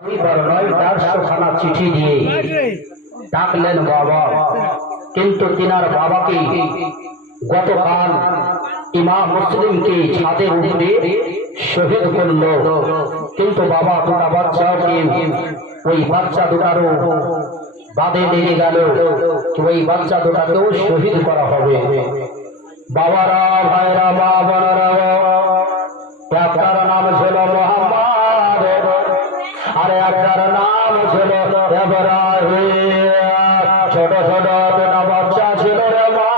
400খানা চিঠি দিয়ে ডাকলেন বাবা, কিন্তু তিনার বাবাকে গতকাল ইমাম মুসলিমকে ছাদের উপরে শহীদ করল। কিন্তু বাবা দুটা বাচ্চাকে, ওই বাচ্চা দুটারও বাদে লেগে গেল, ওই বাচ্চা দুটাকেও শহীদ করা হবে। বাবারা, ভাইরা, মা বোনেরা, একটার নাম ছিল মোহাম্মদ, আর একটার নাম ছিল ইব্রাহিম। ছোট ছোট দুটা বাচ্চা ছিল রে মা,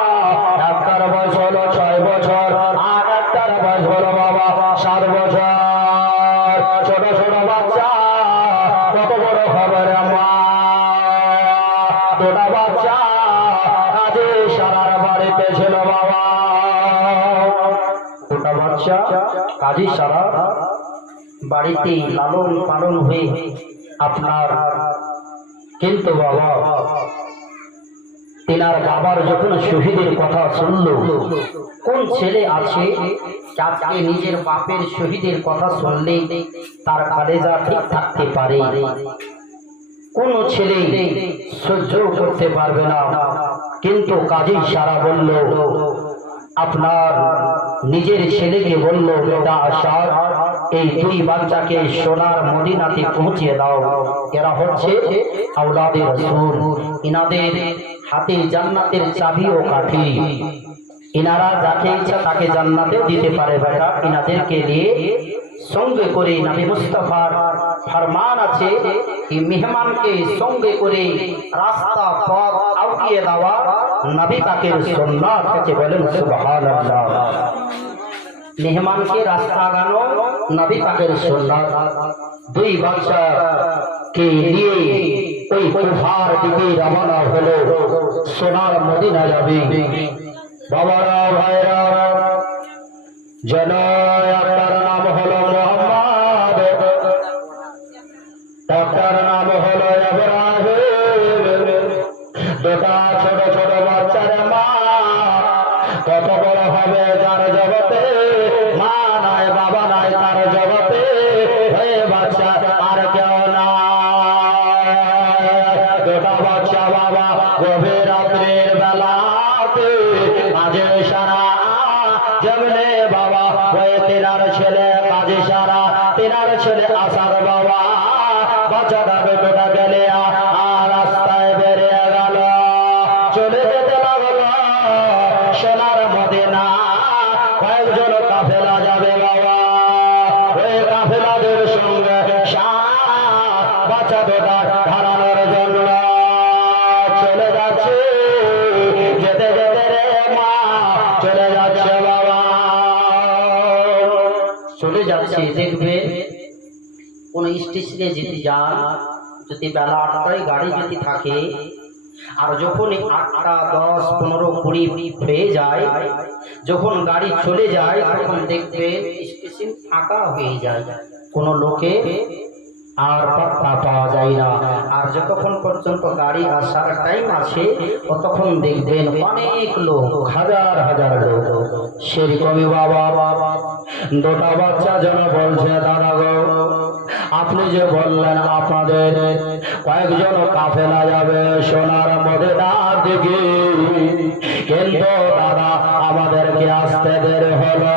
একটার বয়স হলো 6 বছর, আর একটার বয়স হলো বাবা 7 বছর। ছোট ছোট বাচ্চা কত বড় হবে রে মা? দুটা বাচ্চা কাজী সারার বাড়িতে ছিল বাবা। দুটা বাচ্চা কাজী সারা বাড়িতে লালন পালন হয়ে আপনার, কিন্তু বাবা তিনার বাবার যখন শহীদের কথা শুনল, কোন ছেলে আছে যাকে নিজের বাপের শহীদের কথা শুনলে তার কলেজা ঠিক থাকতে পারে? কোন ছেলে সহ্য করতে পারবে না। কিন্তু কাজী সারা বলল, আপনার নিজের ছেলেকে বলল, বেটা আশার এই 2 বাচ্চাকে সোনার মদিনাতে পৌঁছে দাও। এরা হচ্ছে আওলাদে রাসূল, ইনাদের হাতে জান্নাতের চাবি ও কাঠি। ইনারা যাকে ইচ্ছা তাকে জান্নাতে দিতে পারে। বেটা ইনাদেরকে নিয়ে সঙ্গে করে, নবী মুস্তাফার ফরমান আছে এই মেহমানকে সঙ্গে করে রাস্তা পথ আউকিয়ে দেওয়া নবী পাকের সুন্নাত থেকে, বলেন সুবহানাল্লাহ। মেহমানকে রাস্তা আগানো নবী পাকের সুন্নাত। 2 বাচ্চাকে নিয়ে ওই কুফার দিকে রওনা হলো, সোনার মদিনা যাবে। বাবারা, ভাইরা, যেন একটার নাম হলো মোহাম্মদ, একটার নাম হলো ইব্রাহিম। দুটা ছোট ছোট বাচ্চার মা কত বড় হবে যার জগতে মা নাই, বাবা নাই, তার জগতে হে বাচ্চা আর কেউ না। দুটা বাচ্চা বাবা গভীর রাত্রের বেলাতে কাজে সারা যেমনে বাবা, ওই তেনার ছেলে কাজে সারা, তেনার ছেলে আসার বাবা বাচ্চাটা দুটা গেলে আর রাস্তায় বেরিয়ে গেল, চলে যেতে লাগলো সোনার মদিনা। কয়েকজন কাফেলা যাবে বাবা, ওই কাফেলাদের সঙ্গে বাচ্চা দুটা হারানোর জন্য চলে যাচ্ছে। যেতে যেতে রে মা চলে যাচ্ছে বাবা, চলে যাচ্ছে। দেখবে কোন স্টেশনে যদি যান, যদি বেলা 8টায় গাড়ি যদি থাকে, আর যখন 8টা 10, 15, 20 হয়ে যায়, যখন গাড়ি চলে যায়, তখন দেখবে স্টেশন ফাঁকা হয়ে যায়, কোনো লোকে আর পাত্তা পাওয়া যায় না। আর যতক্ষণ পর্যন্ত গাড়ি আসার টাইম আছে, ততক্ষণ দেখবেন অনেক লোক, হাজার হাজার লোক। সেরকমই বাবা দুটা বাচ্চা যেন বলছে, দাদা গো, আপনি যে বললেন আপনাদের কয়েকজন কাফেলা যাবে সোনার মদিনার দিকে, কিন্তু দাদা আমাদেরকে আসতে দেরি হলো।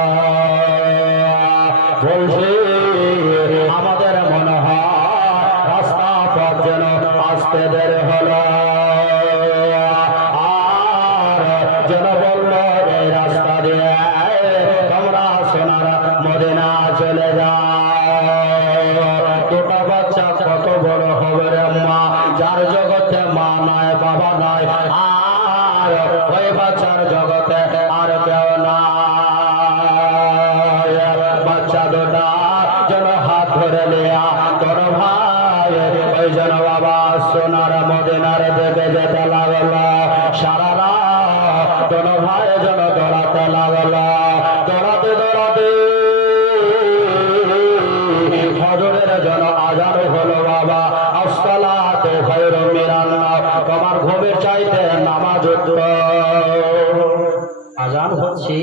বলছি আমাদের মনে হয় রাস্তা পথ যেন আসতে দেরি হলো, আর যেন বললো এই রাস্তা দিয়ে তোমরা সোনার মদিনা চলে যাও। দুটা বাচ্চা কত বড় হবে রে মা, যার জগতে মা নাই, বাবা নাই, আর ওই বাচ্চার জগতে আর কেউ নাই। বাচ্চা দুটা যেন হাত ধরে লিয়া তোর ভাই ওই যেন বাবা সোনার মদিনার দিকে যেতে লাগলো। সারা রাত তোর ভাই যেন দৌড়াতে লাগলো, দৌড়াতে দৌড়াতে ফজরের যেন আজান হলো বাবা। আসসালাতু খায়রুম মিনান নাওম, তোমার ঘুমের চাইতে নামাজ উত্তম। আজান হচ্ছে,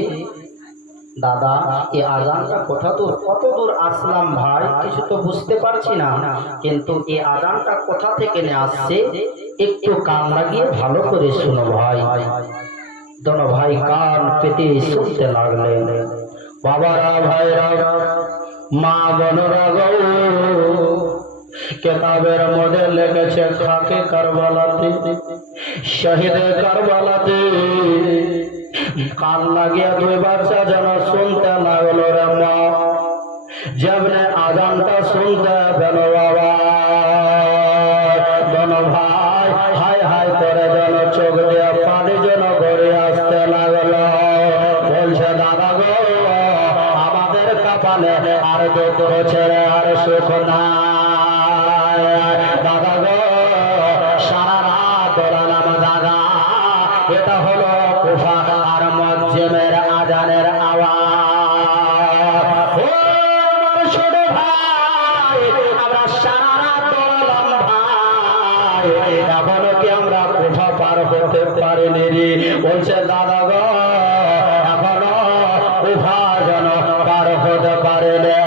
দাদা এই আজানটা কত দূর আসলাম ভাই, কিছু তো বুঝতে পারছি না, কিন্তু এই আজানটা কোথা থেকে নিয়ে আসছে একটু কান লাগিয়ে ভালো করে শোনো ভাই। দোনো ভাই কান পেতে শুনতে লাগলেন। বাবারা ভাইরা মা বোনরা গো, কেতাবের মধ্যে লেগেছে খাকে কারবালাতে, শহীদে কারবালাতে কান লাগিয়ে দুই বাচ্চা যেন শুনতে লাগলো রে মা। যেমনে আজানটা শুনতে পেল বাবা, দোনো ভাই হাই হাই করে যেন চোখ দিয়ে পানি যেন গড়িয়ে আসতে লাগলো। বলছে দাদা গো, আমাদের কপালে আর দুঃখ ছেড়ে আর সুখ নাই। দাদা গো সারা রাত দৌড়ালাম দাদা, এটা হলো কুফা আর মসজিদের আজানের আওয়াজ। ও আমার ছোট ভাই, আমরা সারা রাত দৌড়ালাম ভাই, এখনো কি আমরা কুফা পার হতে পারিনি রে? বলছে দাদা গো এখনো কুফা যেন পার হতে পারেনি।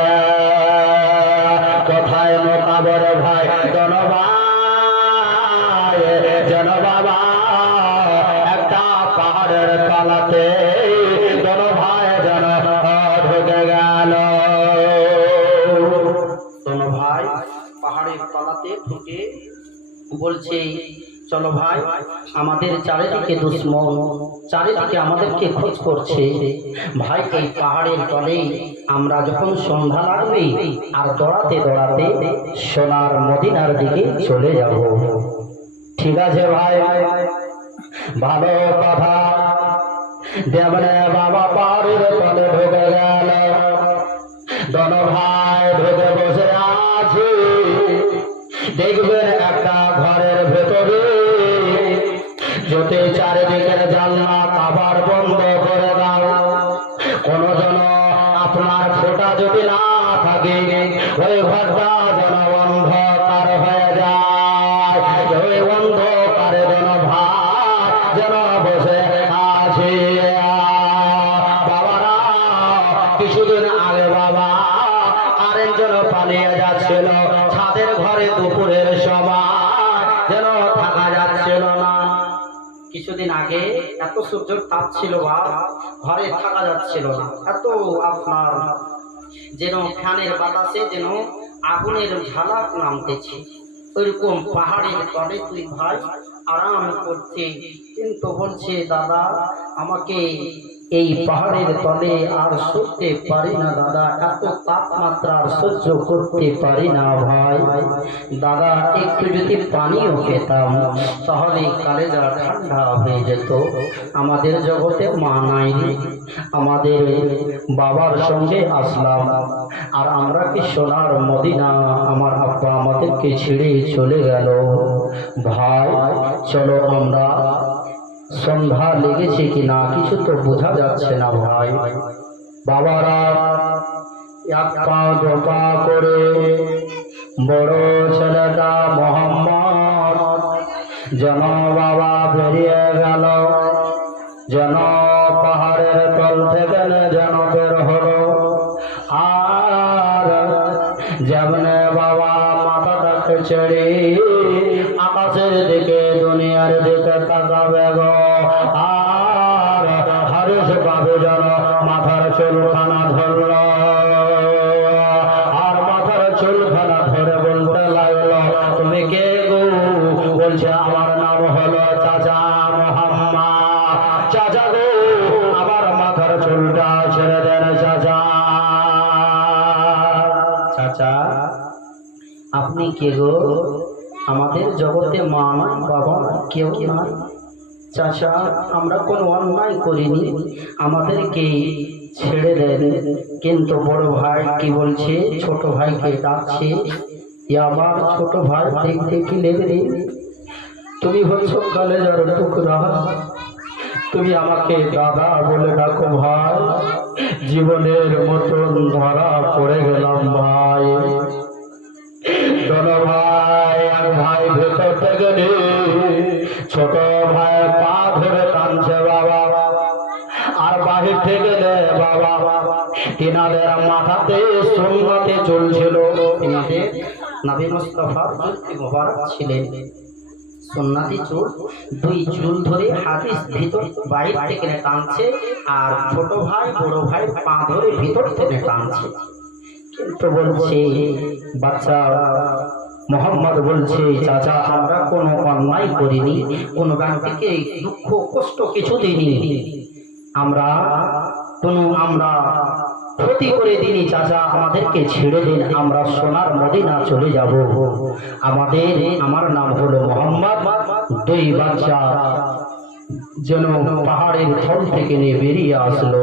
কোথায় মোকাবর ভাই দোনো ভাই, যেন বাবা একটা পাহাড়ের তলাতে দোনো ভাই যেন ঢুকে গেল। দোনো ভাই পাহাড়ের তলাতে ঢুকে বলছে চলো ভাই, আমাদের চারিদিকে দুশ্মন, চারিদিকে আমাদেরকে খোঁজ করছে ভাই, এই পাহাড়ের তলে আমরা যখন সন্ধ্যা লাগবে আর দৌড়াতে দৌড়াতে সোনার মদিনার দিকে চলে যাব। ঠিক আছে ভাই, ভালো কথা। যেমনে বাবা পাহাড়ের তলে ঢুকে গেল, দোনো ভাই ঢুকে বসে আছে। দেখবেন একটা ঘরের ভেতরে যদি চারিদিকের জানলা আবার বন্ধ করে দাও, কোন যেন আপনার ফোঁটা যদি না থাকে, ওই ঘরটা যেন অন্ধকার হয়ে যায়। ওই অন্ধকারে যেন ভাই যেন বসে আছে। বাবারা কিছুদিন আগে বাবা আরেকজন পালিয়ে যাচ্ছিল ছাদের ঘরে, দুপুরের সময় যেন থাকা যাচ্ছিল না। কিছুদিন আগে এত সূর্যের তাপ ছিল বা ঘরে থাকা যাচ্ছিল না, এত আপনার যেন ফ্যানের বাতাসে যেন আগুনের ঝালাক নামতেছে। ওইরকম পাহাড়ের তলে তুই ভাই আরাম করতে, কিন্তু বলছে দাদা আমাকে এই পাহাড়ের তলে আর শুতে পারি না দাদা, এত তাপমাত্রা আর সহ্য করতে পারি না ভাই। দাদা একটু যদি পানিও পেতাম তাহলে কালেজা ঠান্ডা হয়ে যেত। আমাদের জগতে মা নাই, আমাদের বাবার সঙ্গে আসলাম আর আমরা কি সোনার মদিনা, আমার আব্বা আমাদেরকে ছেড়ে চলে গেল। ভাই চলো আমরা, সন্ধ্যা লেগেছে কিনা কিছু তো বোঝা যাচ্ছে না ভাই। বাবারা এক পা দু পা করে বড় ছেলেটা মোহাম্মদ যেন বাবা বেরিয়ে গেল, যেন পাহাড়ের তল থেকে যেন বের হলো। আর যেমনে বাবা মাথাটাকে ছেড়ে আকাশের দিকে দুনিয়ার দিকে তাকাবে গো, আর হারিস বাবু যেন মাথার চুলখানা ধরল, আর মাথার চুলখানা ধরে বলতে লাগলো তুমি কে গো? বলছে আমার নাম হলো চাচা মোহাম্মদ। চাচা গো আমার মাথার চুলটা ছেড়ে দেন চাচা। চাচা আপনি কে গো? আমাদের জগতে মা নয়, বাবা কেউ নয়। চাচা আমরা কোনো অন্যায় করিনি, আমাদেরকে ছেড়ে দেন। কিন্তু বড় ভাই কি বলছে, ছোট ভাইকে ডাকছে, আমার ছোট ভাই দেখতে কি লেগে, তুমি হচ্ছ কালেজার টুকরা, তুমি আমাকে দাদা বলে ডাকো ভাই। জীবনের মতন ধরা পড়ে গেলাম ভাই। দোনো ভাই এক ভাই ভেতর থেকে ছোট ভাই পা ধরে টানছে বাবা, আর বাহির থেকে বাবা তিনাদের মাথাতে সুন্নতে চলছিল। তিনাদের নবী মুস্তাফা মুবারক ছিলেন সুন্নতি চুল, দুই চুল ধরে হাদিস ভিতর বাইরে থেকে টানছে, আর ছোট ভাই বড় ভাই পা ধরে ভিতর থেকে টানছে। কিন্তু বলছে বাচ্চা মোহাম্মদ বলছে, চাচা আমরা কোনো অন্যায় করিনি, কোনো ব্যক্তিকে দুঃখ কষ্ট কিছু দিইনি, আমরা ক্ষতি করে দিনি, চাচা আমাদেরকে ছেড়ে দিন, আমরা সোনার মদিনা চলে যাব। আমার নাম হলো মোহাম্মদ। দুই বাচ্চা যেন পাহাড়ের থল থেকে নিয়ে বেরিয়ে আসলো।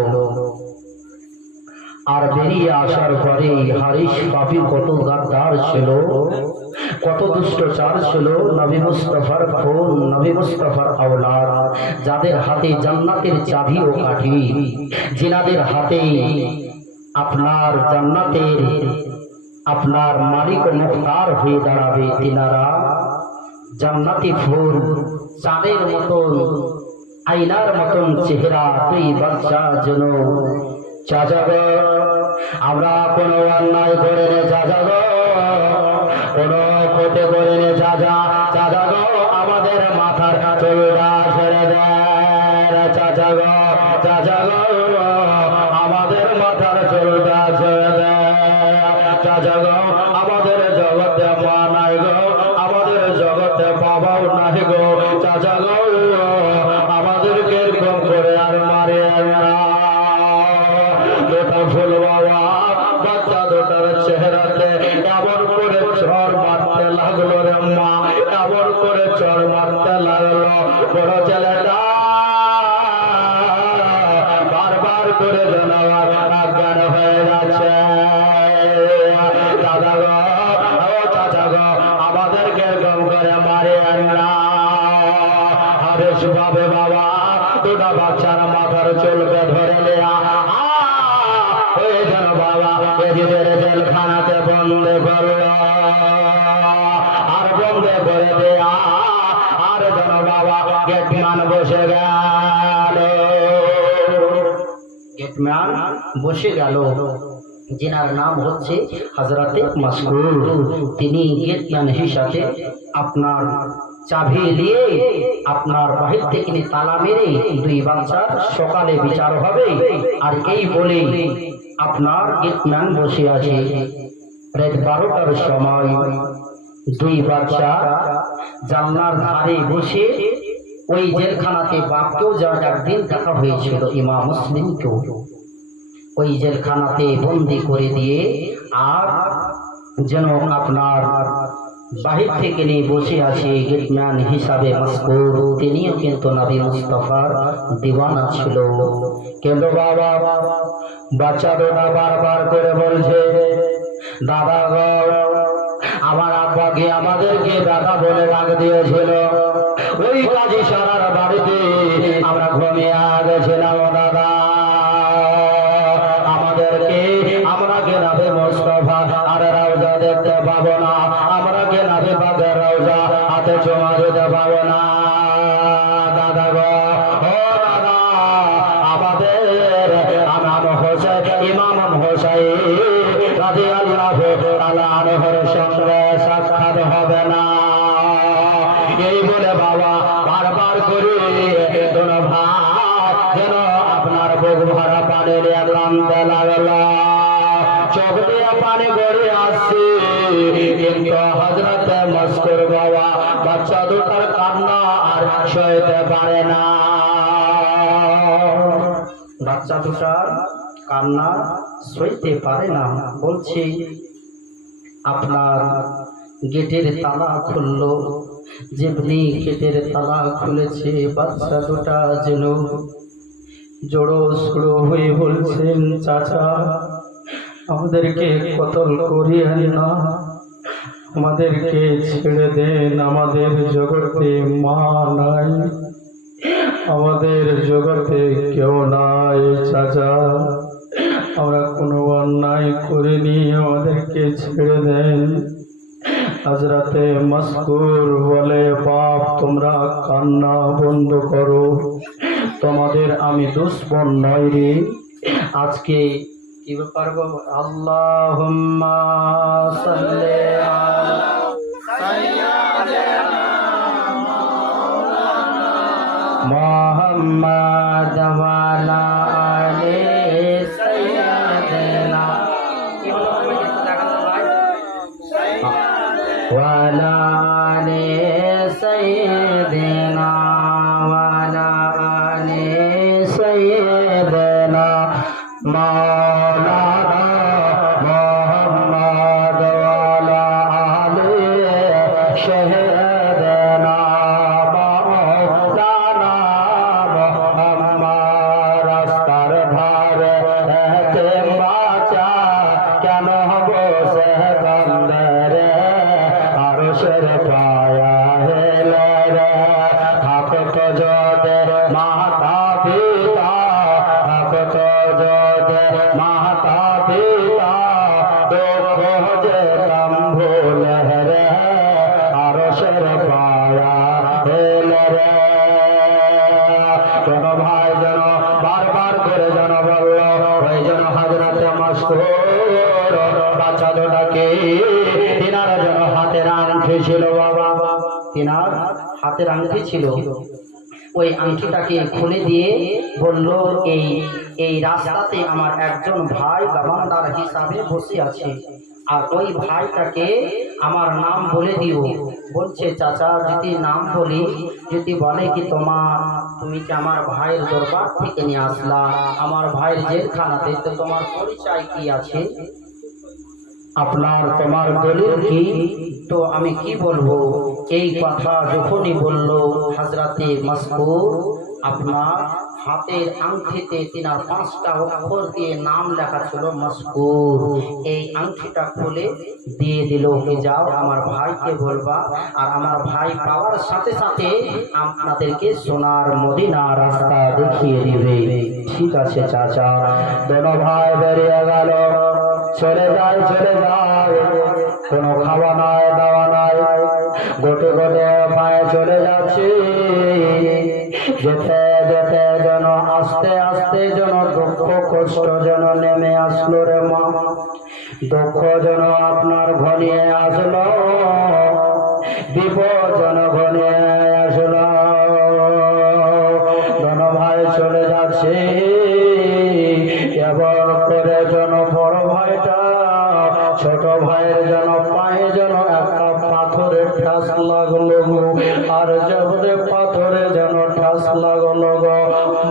আর বেরিয়ে আসার পরে হারিস পাপি কত গাদ্দার ছিল, কত দুষ্টচার ছিল। নবী মুস্তাফার খুন, নবী মুস্তাফার আওলাদ, যাদের হাতে জান্নাতের চাবি ও কাঠি, যিনাদের হাতে আপনার জান্নাতের আপনার মালিক ও মুখতার হয়ে দাঁড়াবে, তিনারা জান্নাতি ফুল, চাঁদের মতন, আয়নার মতন চেহারা। দুই বাচ্চা যেন, চাচা গো আমরা কোনো অন্যায় করে নে, চাচা গো কোনো ক্ষতি করে নে, চাচা গো আমাদের মাথার চুলটা ছেড়ে দেন, চাচা গো আমাদের মাথার চুলটা ছেড়ে দেন, চাচা গো আমাদের জগতে মা নাই গো, আমাদের জগতে বাবাও নাই গো, চাচা গো আমাদেরকে এরকম করে আর মারে না। ফুল বাবা বাচ্চা দুটার চেহারাতে এমন করে চর মারতে লাগলো রে মা, এমন করে চর মারতে লাগলো। বড় ছেলেটা বারবার করে জানাবার অজ্ঞান হয়ে যাচ্ছে। দাদা গো, ও চাচা গো আমাদেরকে গম করে মারে না। হারেশ ভাবে বাবা দুটা বাচ্চার মাথার চুলকে ধরে নেয়া বাবা এদের জেলখানাতে বন্দে করল, আর বন্দে করে দেয়া। আর যেন বাবা গেটম্যান বসে গেল, গেটম্যান বসে গেল, যিনার নাম হচ্ছে হযরতে মাসকুর। তিনি গেটম্যান হিসাবে আপনার চাবি নিয়ে আপনার বাহির থেকে তালা মেরে দুই বাচ্চার সকালে বিচার হবে। আর এই বলে আপনার গেটম্যান বসে আছে। রাত 12টার সময় দুই বাচ্চা জানলার ধারে বসে, ওই জেলখানাতে বাপকেও যার একদিন দেখা হয়েছিল, ইমাম মুসলিমকেও ওই জেলখানাতে বন্দি করে দিয়ে, আর যেন আপনার বাহির থেকে নিয়ে বসে আছে গেটম্যান হিসাবে মাসকুর। তিনিও কিন্তু নবী মুস্তাফার দিওয়ানা ছিল। কিন্তু বাবা বাচ্চা দুটা বারবার করে বলছে, দাদা গো আমার আব্বাকে আমাদেরকে দাদা বলে ডাক দিয়েছিল, ওই কাজী সারার বাড়িতে আমরা ঘুমিয়ে গেছিলাম, দাদা আমরা কে নবী মুস্তাফা আর রওজা দেখতে পাবো না, আমরা কে নবী পাকের রওজা হাতে চুমা দিতে পাবো না। দাদা গো, ও দাদা আমাদের ইমাম হোসেন রাদিয়াল্লাহু তাআলা আনহুর সঙ্গে সাক্ষাৎ হবে না। এই বলে বাবা বারবার করে দোনো ভাই যেন আপনার বুক ভরা পানি নিয়ে কাঁদতে লাগলো, চোখ দিয়ে পানি গড়ে আসছে। কিন্তু হযরতে মাসকুর বাবা বাচ্চা দুটার কান্না আর সইতে পারে না। বাচ্চা দুটার কান্না সইতে পারে না, বলছি আপনার গেটের তালা খুললো। যেমনি গেটের তালা খুলেছে, বাচ্চা দুটা যেন জড়ো সড়ো হয়ে বলছেন, চাচা আমাদেরকে কতল করিয়েন না, আমাদেরকে ছেড়ে দেন, আমাদের জগতে মা নাই, আমাদের জগতে কেউ নাই, চাচা আমরা কোনো অন্যায় করিনি, আমাদেরকে ছেড়ে দেন। হযরতে মাসকুর বলে, বাপ তোমরা কান্না বন্ধ করো, তোমাদের আমি দুশ্মন নই রে। আজকে কি ব্যাপার গো? আল্লাহুম্মা সাল্লি আলা মুহাম্মাদ ওয়া আলা আলি সাইয়্যিদিনা কি হলো ভাই একটু দেখানো ভাই ওয়া আলা আলি সাইয়্যিদিনা ওয়া আলা আলি সাইয়্যিদিনা মাওলানা মুহাম্মাদ ওয়া আলা আলি সাইয়্যিদিনা তিনার হাতের আংটি ছিল। ওই আংটিটাকে খুলে দিয়ে বলল, এই রাস্তাতে আমার একজন ভাই গাবানদার হিসাবে বসে আছে, আর ওই ভাইটাকে আমার নাম বলে দিও। বলছে, চাচা যদি নাম বলি, যদি বলে কি তুমি কি আমার ভাইয়ের দরবার থেকে নিয়ে আসলা, আমার ভাইয়ের জেলখানাতে, তো তোমার পরিচয় কি আছে, তোমার দলিল কি? তো আমি কি বলবো? এই কথা যখনই বলল হযরতে মাসউদ, আপনার হাতের আংটিতে তিনার 5টা অক্ষর দিয়ে নাম লেখা ছিল মাসউদ। এই আংটিটা খুলে দিয়ে দিল, কি যাও আমার ভাইকে বলবা, আর আমার ভাই পাওয়ার সাথে সাথে আপনাদেরকে সোনার মদিনা রাস্তা দেখিয়ে দিবে। ঠিক আছে চাচা। দোনো ভাই বেরিয়ে গেল। চলে যায় কোনো খাওয়া নাই দাওয়া নাই, গোটে গোটে পায়ে চলে যাচ্ছে। যেতে যেতে যেন আস্তে আস্তে যেন দুঃখ কষ্ট যেন নেমে আসলো রে মা। দুঃখ যেন আপনার ঘনিয়ে আসলো, বিপদ যেন ঘনিয়ে আসলো। দোনো ভাই চলে যাচ্ছে। এবার করে যেন বড় ভাইটা ছোট ভাইয়ের যেন পায়ে যেন একটা পাথরের ঠাস লাগলো, আর জবরে পাথরে যেন ঠাস লাগলো গো।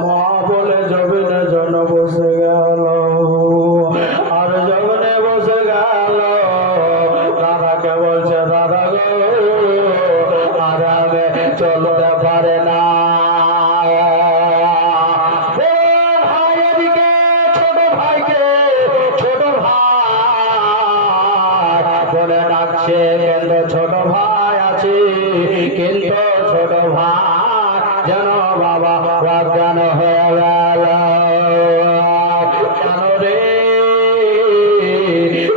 মা বলে জবিনে যেন বসে গেল, আর জবিনে বসে গেল। দাদাকে বলছে, দাদা গো আর আমি চলতে পারে না। কিন্তু ছোট ভাই আছে, কিন্তু ছোট ভাই যেন বাবা অজ্ঞান হয়ে গেল। কেন রে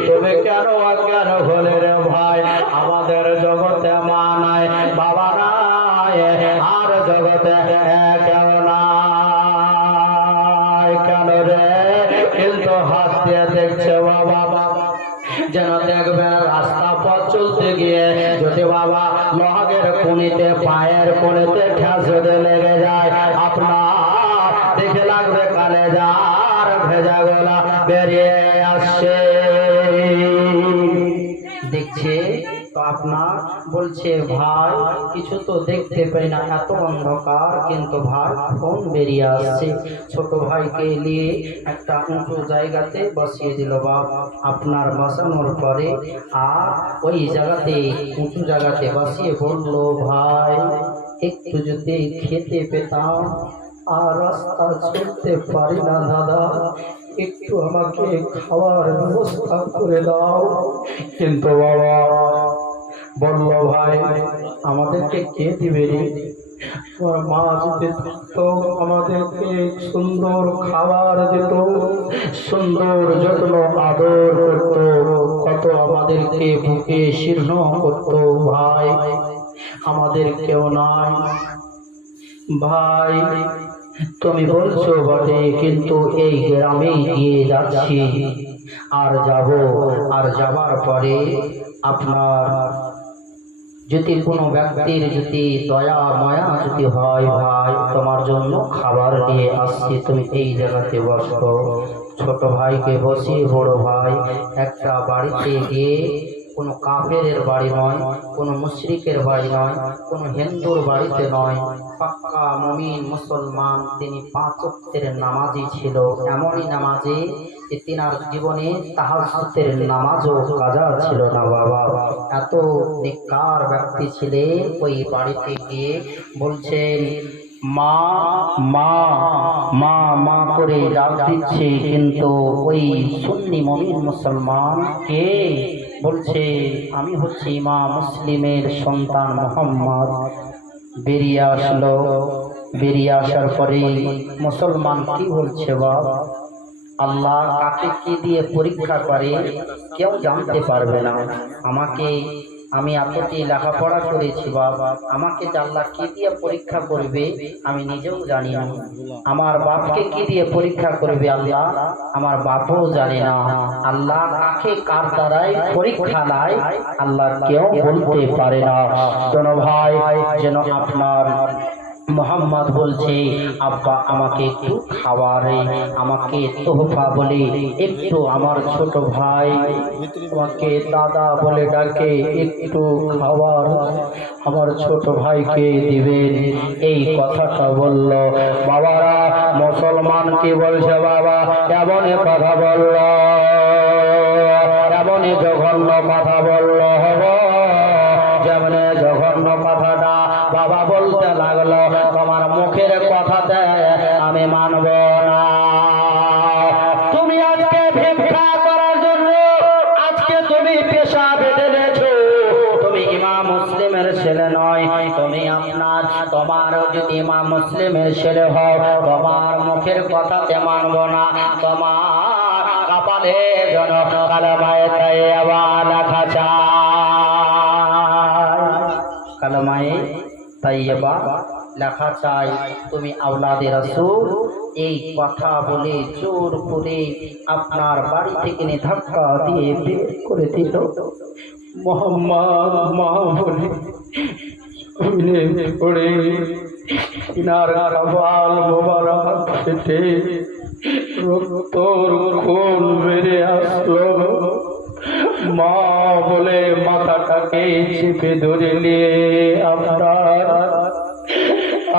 তুমি কেন অজ্ঞান হলে রে ভাই? আমাদের জগতে মা নাই, বাবা নাই, আর জগতে কেউ নাই। কেন রে? কিন্তু হাত দিয়ে দেখছে বাবা, যেন দেখবেন রাস্তা পথ চলতে গিয়ে যদি বাবা নখের কোণিতে পায়ের কোণিতে ঠেস যদি লেগে যায়, আপনার দেখে লাগবে কালেজার ভেজা গলা বেরিয়ে আসছে। দেখছে তো আপনার বলছে, ভাই কিছু তো দেখতে পাই না, এত অন্ধকার, কিন্তু ভাই ফোন বেরিয়ে আসছে। ছোট ভাইকে নিয়ে একটা উঁচু জায়গাতে বসিয়ে দিল বাবা। আপনার বসানোর পরে আর ওই জায়গাতে উঁচু জায়গাতে বসিয়ে বলল, ভাই একটু যদি খেতে পেতাম, আর রাস্তা চলতে পারি না দাদা, একটু আমাকে খাওয়ার ব্যবস্থা করে দাও। কিন্তু বাবা বলল, ভাই আমাদেরকে কে দিবে রে? মা যদি থাকতো আমাদেরকে সুন্দর খাবার দিত, সুন্দর যত্ন আদর করত, কত আমাদেরকে বুকে শীর্ণ করত। ভাই আমাদের কেউ নাই। ভাই তুমি বলছো বটে, কিন্তু এই গ্রামে গিয়ে যাচ্ছি, আর যাব, আর যাবার পরে আপনার যদি কোনো ব্যক্তির যদি দয়া মায়া যদি হয়, ভাই তোমার জন্য খাবার নিয়ে আসছি, তুমি এই জায়গাতে বসো। ছোট ভাইকে বসিয়ে বড় ভাই একটা বাড়িতে গিয়ে, কোনো কাফেরের বাড়ি নয়, কোনো মুশরিকের বাড়ি নয়, কোনো হিন্দুর বাড়িতে নয়, পাক্কা মুমিন মুসলমান, তিনি 5 ওয়াক্তের নামাজি ছিল। এমনই নামাজি যে তিনার জীবনে তাহাজ্জুদের নামাজও কাজা ছিল না বাবা। এত নেককার ব্যক্তি ছিলেন। ওই বাড়িতে গিয়ে বলছেন, মা মা মা মা করে ডাক দিচ্ছে, কিন্তু ওই সুন্নি মুমিন মুসলমান কে বলছে, আমি হচ্ছি ইমাম মুসলিমের সন্তান মোহাম্মদ। বেরিয়ে আসলো। বেরিয়ে আসার পরে মুসলমান কি বলছে, বাবা আল্লাহ কাকে কি দিয়ে পরীক্ষা করে কেউ জানতে পারবে না। আমি এতটি লেখাপড়া করেছি বাবা, আমাকে যে আল্লাহ কি দিয়ে পরীক্ষা করবে আমি নিজেও জানি না। আমার বাপকে কি দিয়ে পরীক্ষা করবে আল্লাহ, আমার বাপও জানে না। আল্লাহ কাকে কার দ্বারাই পরীক্ষা নেয় আল্লাহ কেউ বলতে পারে না। দোনো ভাই যেন আপনার মোহাম্মদ বলছে, আব্বা আমাকে একটু খাবারে, আমাকে তোহফা বলে একটু, আমার ছোট ভাই আমাকে দাদা বলে ডাকে, একটু খাবার আমার ছোট ভাইকে দিবেন। এই কথাটা বলল। বাবারা মুসলমান কি বলছে, বাবা এমন কথা বলল, এমন জঘন্য কথা বলল, যেমন জঘন্য কথাটা বাবা বলতে লাগলো, তোমার মুখের কথাতে আমি মানব না। তুমি আজকে ভিক্ষা করার জন্য আজকে তুমি পেশা বেঁধে নিয়েছো। তুমি ইমাম মুসলিমের ছেলে নয়, তুমি তোমার যদি ইমাম মুসলিমের ছেলে হও, তোমার মুখের কথাতে মানব না। তোমার কপালে যেন কালেমায়ে তাইয়্যিবা লেখা চাই, কালেমায়ে তাইয়্যিবা লেখা চাই, তুমি আওলাদে রাসূল। এই কথা বলে জোর করে আপনার বাড়ি থেকে ধাক্কা দিয়ে বের করে দিল। মোহাম্মদ মা বলে পড়ে ইনার কপাল মোবারক ফেটে রক্তর খুন বেরিয়ে আসলো। মা বলে মাথাটাকে চেপে ধরে নিয়ে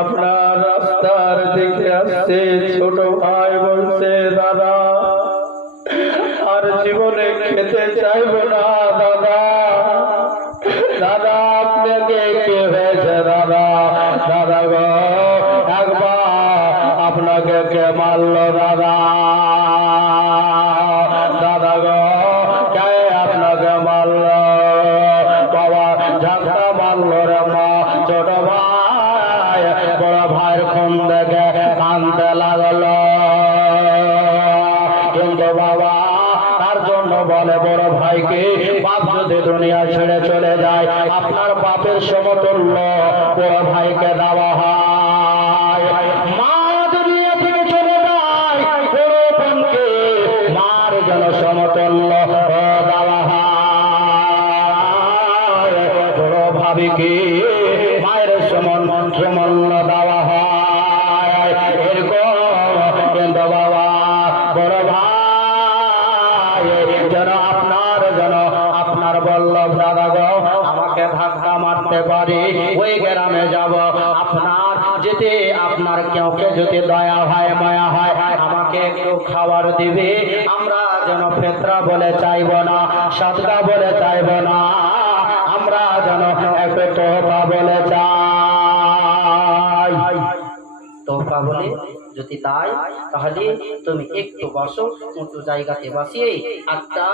আপনার রাস্তার দিকে আসছে। ছোট ভাই বলছে, দাদা আর জীবনে খেতে চাইব না দাদা। দাদা আপনাকে কে হয়েছে দাদা? দাদা গো একবার আপনাকে কে মারলো দাদা? দাদা গো কে আপনাকে মারলো? বাবা ঝাঁকা মারলো রে মা। ছোট ভাই বড় ভাইয়ের খুন দেখে কাঁদতে লাগলো। কিন্তু বাবা তার জন্য বলে, বড় ভাইকে বাপ যদি দুনিয়া ছেড়ে চলে যায়, আপনার বাপের সমতুল্য বড় ভাইকে দেওয়া হয়। মা দুনিয়া থেকে চলে যায়, বড় বোনকে মার জন্য সমতুল্য দেওয়া হয়। বড় ভাবিকে মায়ের সমতুল্য দেওয়া হয়। এরকম কিন্তু বাবা বড় ভাই যেন আপনার বলল, দাদা গো আমাকে ধাক্কা মারতে পারে, ওই গ্রামে যাব, আপনার কেউকে যদি দয়া হয় মায়া হয় আমাকে একটু খাবার দিবে। আমরা যেন ফেতরা বলে চাইব না, সাদকা বলে চাইব না, আমরা যেন একটু তোহফা বলে চাই। তোহফা বলে যদি তাই, তাহলে তুমি একটু বসো, উঁচু জায়গাতে বসিয়ে। একটা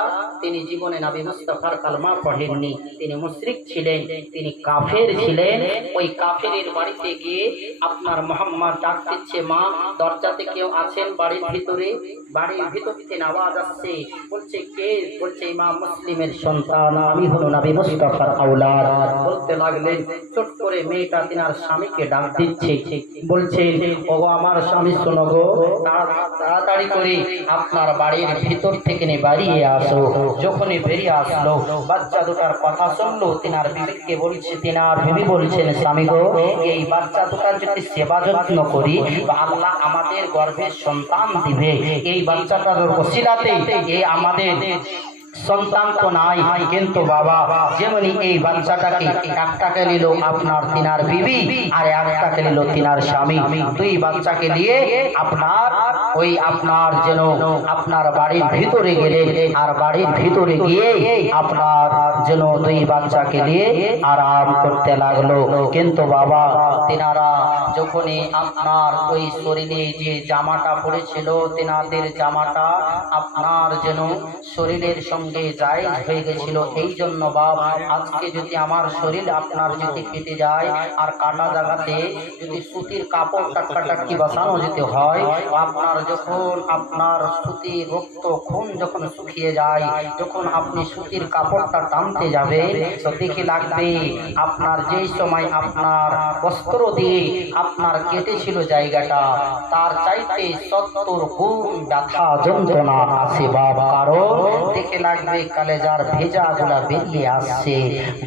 তিনি জীবনে নবী মুস্তাফার কালমা পড়েননি, তিনি মুশরিক ছিলেন, তিনি কাফের ছিলেন। ওই কাফেরের বাড়িতে গিয়ে আপনার মোহাম্মদ ডাক দিচ্ছে, মা দরজাতে কেউ আছেন বাড়ির ভিতরে? বাড়ির ভিতর থেকে আওয়াজ আসছে, বলছে কে? বলছে ইমাম মুসলিমের সন্তান, আমি হলো নবী মুস্তাফার আওলাদ। বলতে লাগলেন, ছোট্ট করে মেয়েটা তিনার স্বামীকে ডাক দিচ্ছে, বলছে ওগো আমার স্বামী শোনো গো, তাড়াতাড়ি করে আপনার বাড়ির ভিতর থেকে বেরিয়ে আসো। যখনই বেরিয়ে আসলো, বাচ্চা দুটার কথা শুনলো, তিনার বিবিকে বলছে, তিনার বিবি বলছেন স্বামী গো, এই বাচ্চা দুটার যদি সেবা যত্ন করি আল্লাহ আমাদের গর্ভে সন্তান দিবে। এই বাচ্চাটার ওসিলাতে আমাদের সন্তান তো নাই, কিন্তু বাবা যেমনি এই বাচ্চাটাকে একটাকে নিল আপনার তিনার বিবি আর একটাকে নিল তিনার স্বামী, দুই বাচ্চাকে নিয়ে আপনার ওই আপনার যেন আপনার বাড়ির ভিতরে গেলে, আর বাড়ির ভিতরে গিয়ে আপনার যেন দুই বাচ্চাকে নিয়ে আরাম করতে লাগলো। কিন্তু বাবা তিনারা যখনই আপনার ওই শরীরে যে জামাটা পড়েছিল, তিনাদের জামাটা আপনার যেন শরীরের সঙ্গে জায়েজ হয়ে গেছিল। এই জন্য বাবা আজকে যদি আমার শরীর আপনার যদি কেটে যায় আর কাটা জায়গাতে যদি সুতির কাপড় টাটকি বসানো যেতে হয়, আপনার যখন আপনার সুতির রক্ত খুন যখন শুকিয়ে যায়, যখন আপনি সুতির কাপড়টা টানতে যাবে তো দেখে লাগবে আপনার যেই সময় আপনার বস্ত্র দিয়ে আপনার কেটেছিল জায়গাটা, তার চাইতে 70 গুণ ব্যথা যন্ত্রণা আসে বাবা। কারণ দেখে লাগবে কালেজার ভেজা গুলা বেরিয়ে আসছে।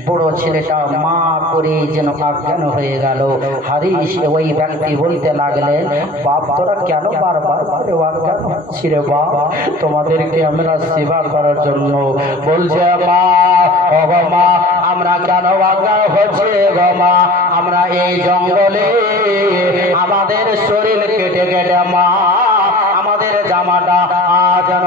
বড় ছেলেটা মা করে যেন অজ্ঞান হয়ে গেল। হারিস ওই ব্যক্তি বলতে লাগলেন, বাপ তোরা কেন বারবার করে অজ্ঞান হচ্ছি রে বাপ? তোমাদেরকে আমরা সেবা করার জন্য বলছে মা, ওগো মা আমরা কেন অজ্ঞান হচ্ছে গো মা? আমরা এই জঙ্গলে আমাদের শরীর কেটে কেটে মা আমাদের জামাটা যেন